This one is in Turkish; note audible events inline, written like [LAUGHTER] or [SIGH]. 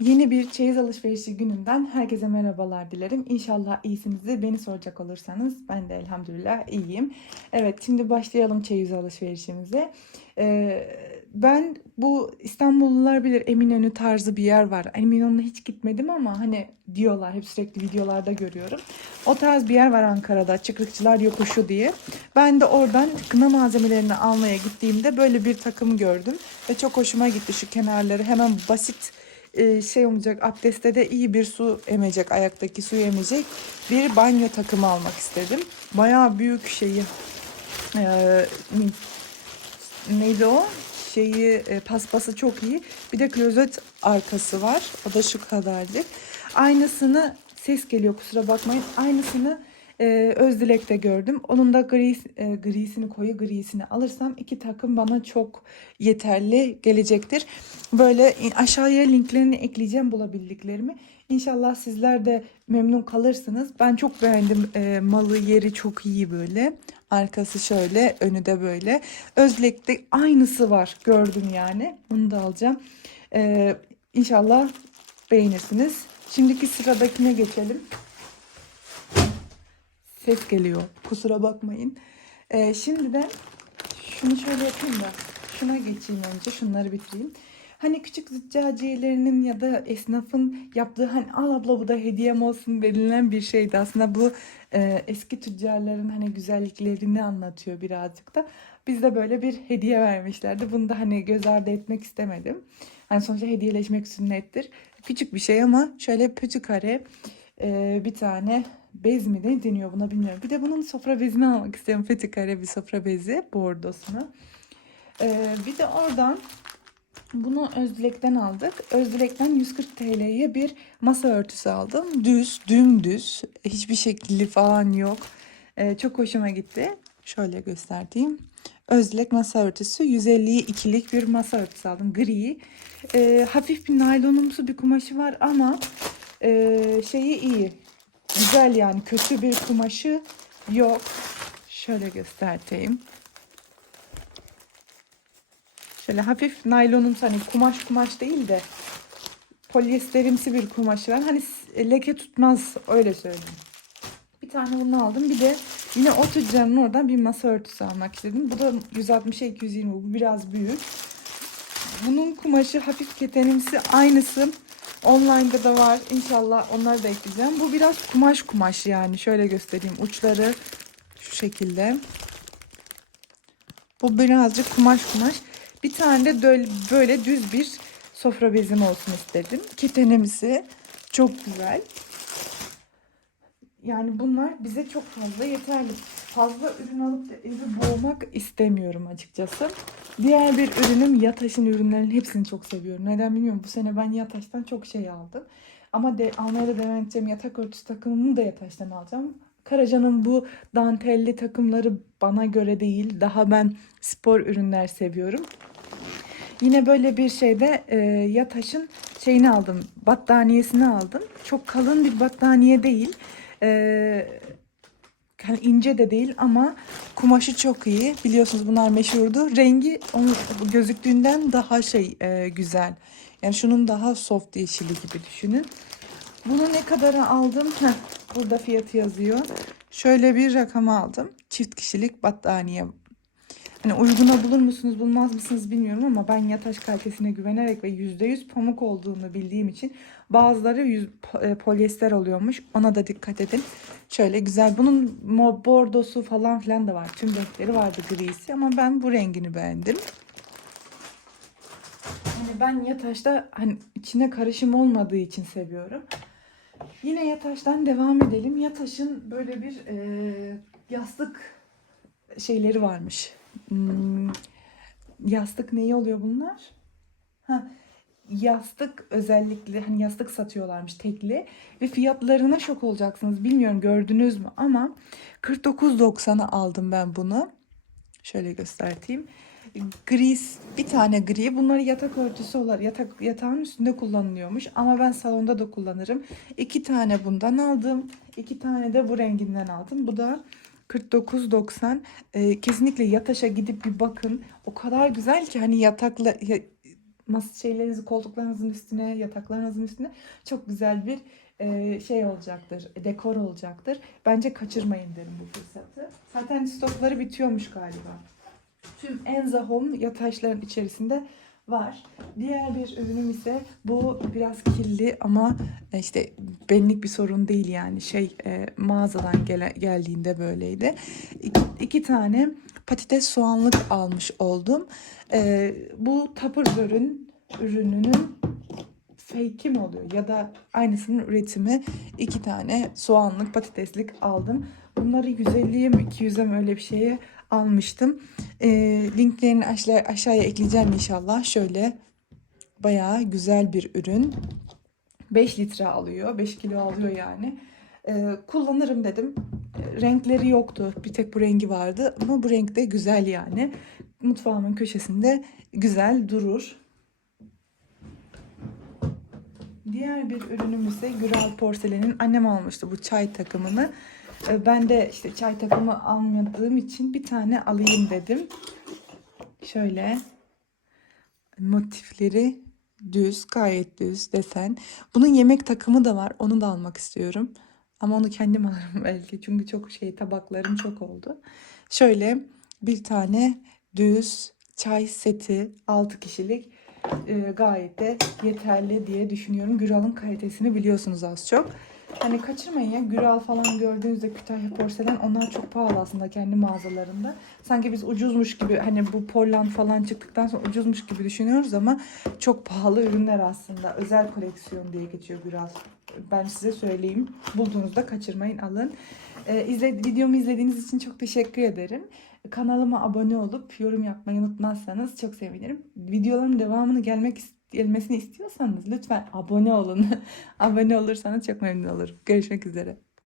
Yeni bir çeyiz alışverişi gününden herkese merhabalar dilerim. İnşallah iyisinizdir. Beni soracak olursanız ben de elhamdülillah iyiyim. Evet şimdi başlayalım çeyiz alışverişimize. Ee, ben bu İstanbullular bilir Eminönü tarzı bir yer var. Eminönü'ne hiç gitmedim ama hani diyorlar hep sürekli videolarda görüyorum. O tarz bir yer var Ankara'da Çıkrıkçılar Yokuşu diye. Ben de oradan kına malzemelerini almaya gittiğimde böyle bir takım gördüm. Ve çok hoşuma gitti şu kenarları hemen basit e, şey olacak abdestte de iyi bir su emecek ayaktaki suyu emecek bir banyo takımı almak istedim. Bayağı büyük şeyi e, neydi o? Şeyi e, paspası çok iyi. Bir de klozet arkası var. O da şu kadarcık. Aynısını ses geliyor kusura bakmayın. Aynısını e, Özdilek'te gördüm. Onun da gri, e, grisini koyu grisini alırsam iki takım bana çok yeterli gelecektir. Böyle aşağıya linklerini ekleyeceğim bulabildiklerimi. İnşallah sizler de memnun kalırsınız. Ben çok beğendim. E, malı yeri çok iyi böyle. Arkası şöyle, önü de böyle. Özlek'te aynısı var gördüm yani. Bunu da alacağım. E, inşallah beğenirsiniz. Şimdiki sıradakine geçelim. Ses geliyor. Kusura bakmayın. Ee, şimdi de şunu şöyle yapayım da şuna geçeyim önce. Şunları bitireyim. Hani küçük züccaciyelerinin ya da esnafın yaptığı hani al abla bu da hediyem olsun verilen bir şeydi. Aslında bu e, eski tüccarların hani güzelliklerini anlatıyor birazcık da. Biz de böyle bir hediye vermişlerdi. Bunu da hani göz ardı etmek istemedim. Hani sonuçta hediyeleşmek sünnettir. Küçük bir şey ama şöyle pötü kare e, bir tane bez mi ne deniyor buna bilmiyorum. Bir de bunun sofra bezini almak istiyorum. Fethi kare bir sofra bezi bordosunu. Ee, bir de oradan bunu Özdilek'ten aldık. Özdilek'ten 140 TL'ye bir masa örtüsü aldım. Düz, dümdüz. Hiçbir şekli falan yok. Ee, çok hoşuma gitti. Şöyle göstereyim. Özdilek masa örtüsü 150'ye ikilik bir masa örtüsü aldım. Gri. Ee, hafif bir naylonumsu bir kumaşı var ama e, şeyi iyi. Güzel yani kötü bir kumaşı yok. Şöyle göstereyim. Şöyle hafif naylonumsu hani kumaş kumaş değil de polyesterimsi bir kumaşı var. Hani s- leke tutmaz öyle söyleyeyim. Bir tane bunu aldım. Bir de yine o tüccarın oradan bir masa örtüsü almak istedim. Bu da 160'a 220 bu biraz büyük. Bunun kumaşı hafif ketenimsi aynısı. Online'da da var. İnşallah onları da ekleyeceğim. Bu biraz kumaş kumaş yani. Şöyle göstereyim. Uçları şu şekilde. Bu birazcık kumaş kumaş. Bir tane de böyle, böyle düz bir sofra bezim olsun istedim. Ketenimsi. Çok güzel. Yani bunlar bize çok fazla yeterli. Fazla ürün alıp da evi boğmak istemiyorum açıkçası. Diğer bir ürünüm Yataş'ın ürünlerinin hepsini çok seviyorum. Neden bilmiyorum. Bu sene ben Yataş'tan çok şey aldım. Ama de, almaya devam edeceğim. Yatak örtüsü takımımı da Yataş'tan alacağım. Karaca'nın bu dantelli takımları bana göre değil. Daha ben spor ürünler seviyorum. Yine böyle bir şeyde e, Yataş'ın şeyini aldım. Battaniyesini aldım. Çok kalın bir battaniye değil. E, hani ince de değil ama kumaşı çok iyi. Biliyorsunuz bunlar meşhurdu. Rengi onun gözüktüğünden daha şey e, güzel. Yani şunun daha soft yeşili gibi düşünün. Bunu ne kadara aldım? Heh, burada fiyatı yazıyor. Şöyle bir rakama aldım. Çift kişilik battaniye. Hani uyguna bulur musunuz bulmaz mısınız bilmiyorum ama ben yataş kalitesine güvenerek ve %100 pamuk olduğunu bildiğim için bazıları yüz, e, polyester oluyormuş. Ona da dikkat edin. Şöyle güzel. Bunun bordosu falan filan da var. Tüm renkleri vardı grisi ama ben bu rengini beğendim. Hani ben yataşta hani içine karışım olmadığı için seviyorum. Yine yataştan devam edelim. Yataş'ın böyle bir e, yastık şeyleri varmış. Hmm, yastık neyi oluyor bunlar? Ha, yastık özellikle hani yastık satıyorlarmış tekli ve fiyatlarına şok olacaksınız. Bilmiyorum gördünüz mü ama 49.90'a aldım ben bunu. Şöyle göstereyim. Gris bir tane gri. Bunları yatak örtüsü olarak yatak yatağın üstünde kullanılıyormuş ama ben salonda da kullanırım. İki tane bundan aldım. iki tane de bu renginden aldım. Bu da 49.90. Ee, kesinlikle yataşa gidip bir bakın. O kadar güzel ki hani yatakla ya- mas şeylerinizi koltuklarınızın üstüne, yataklarınızın üstüne çok güzel bir e, şey olacaktır, dekor olacaktır. Bence kaçırmayın derim bu fırsatı. Zaten stokları bitiyormuş galiba. Tüm Enza Home yataşların içerisinde var. Diğer bir ürünüm ise bu biraz kirli ama e, işte benlik bir sorun değil yani şey e, mağazadan gele, geldiğinde böyleydi. İki, iki tane patates soğanlık almış oldum. E, bu Tupperware'ün ürününün fake'i mi oluyor ya da aynısının üretimi iki tane soğanlık patateslik aldım. Bunları 150'ye mi 200'e mi öyle bir şeye almıştım. E, linklerini aşağı, aşağıya ekleyeceğim inşallah. Şöyle bayağı güzel bir ürün. 5 litre alıyor. 5 kilo alıyor yani. E, kullanırım dedim. Renkleri yoktu. Bir tek bu rengi vardı. Ama bu renk de güzel yani. Mutfağımın köşesinde güzel durur. Diğer bir ürünüm ise Güral Porselen'in annem almıştı bu çay takımını. Ee, Ben de işte çay takımı almadığım için bir tane alayım dedim. Şöyle motifleri düz, gayet düz desen. Bunun yemek takımı da var. Onu da almak istiyorum. Ama onu kendim [LAUGHS] alırım belki. Çünkü çok şey tabaklarım çok oldu. Şöyle bir tane düz çay seti 6 kişilik e, gayet de yeterli diye düşünüyorum. Güral'ın kalitesini biliyorsunuz az çok. Hani kaçırmayın ya Güral falan gördüğünüzde Kütahya porselen onlar çok pahalı aslında kendi mağazalarında. Sanki biz ucuzmuş gibi hani bu Portland falan çıktıktan sonra ucuzmuş gibi düşünüyoruz ama çok pahalı ürünler aslında. Özel koleksiyon diye geçiyor Güral. Ben size söyleyeyim. Bulduğunuzda kaçırmayın alın. Ee, izle, videomu izlediğiniz için çok teşekkür ederim. Kanalıma abone olup yorum yapmayı unutmazsanız çok sevinirim. Videoların devamını gelmek ist- gelmesini istiyorsanız lütfen abone olun. [LAUGHS] abone olursanız çok memnun olurum. Görüşmek üzere.